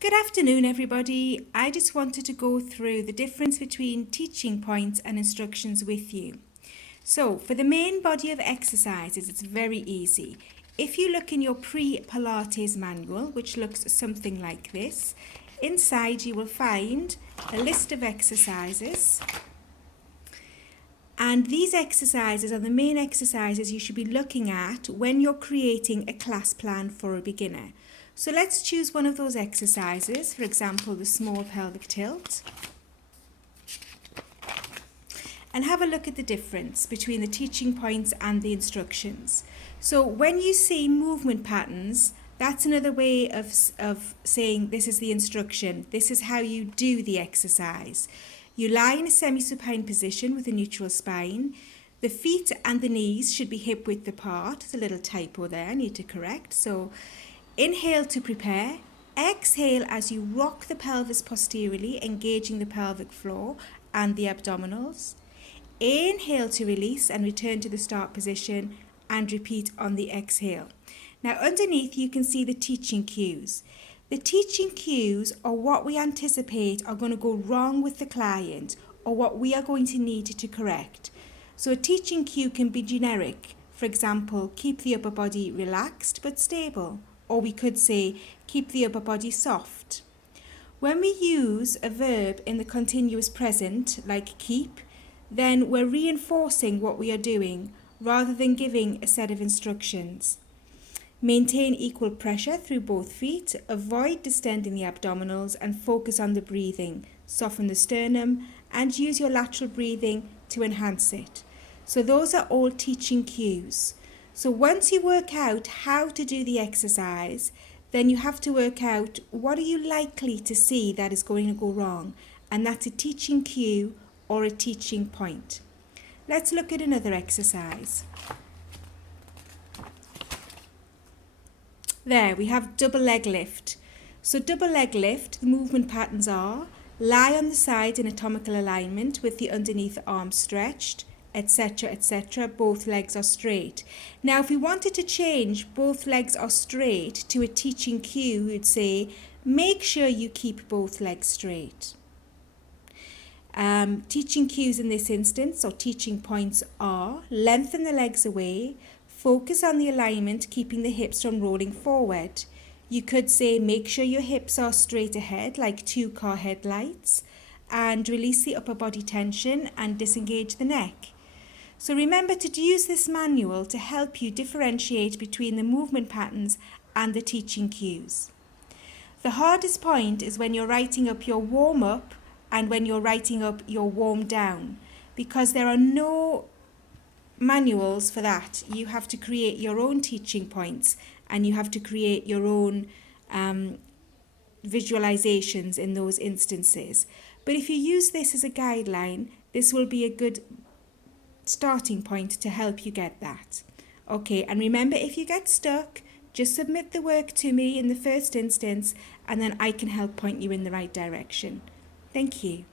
Good afternoon, everybody. I just wanted to go through the difference between teaching points and instructions with you. So, for the main body of exercises, it's very easy. If you look in your pre-Pilates manual, which looks something like this, inside you will find a list of exercises. And these exercises are the main exercises you should be looking at when you're creating a class plan for a beginner. So let's choose one of those exercises, for example, the small pelvic tilt, and have a look at the difference between the teaching points and the instructions. So when you see movement patterns, that's another way of saying this is the instruction, this is how you do the exercise. You lie in a semi-supine position with a neutral spine. The feet and the knees should be hip width apart. There's a little typo there I need to correct. So inhale to prepare. Exhale as you rock the pelvis posteriorly, engaging the pelvic floor and the abdominals. Inhale to release and return to the start position and repeat on the exhale. Now underneath you can see the teaching cues. The teaching cues are what we anticipate are going to go wrong with the client or what we are going to need to correct. So a teaching cue can be generic. For example, keep the upper body relaxed but stable. Or we could say, keep the upper body soft. When we use a verb in the continuous present, like keep, then we're reinforcing what we are doing rather than giving a set of instructions. Maintain equal pressure through both feet, avoid distending the abdominals and focus on the breathing. Soften the sternum and use your lateral breathing to enhance it. So those are all teaching cues. So once you work out how to do the exercise, then you have to work out what are you likely to see that is going to go wrong, and that's a teaching cue or a teaching point. Let's look at another exercise. There, we have double leg lift. So double leg lift, the movement patterns are lie on the side in anatomical alignment with the underneath arm stretched, etc., etc. Both legs are straight. Now, if we wanted to change both legs are straight to a teaching cue, we'd say, make sure you keep both legs straight. Teaching cues in this instance, or teaching points, are lengthen the legs away, focus on the alignment, keeping the hips from rolling forward. You could say make sure your hips are straight ahead like two car headlights, and release the upper body tension and disengage the neck. So remember to use this manual to help you differentiate between the movement patterns and the teaching cues. The hardest point is when you're writing up your warm-up and when you're writing up your warm-down, because there are no manuals for that. You have to create your own teaching points and you have to create your own visualizations in those instances. But if you use this as a guideline, this will be a good starting point to help you get that. Okay, and remember, if you get stuck, just submit the work to me in the first instance and then I can help point you in the right direction. Thank you.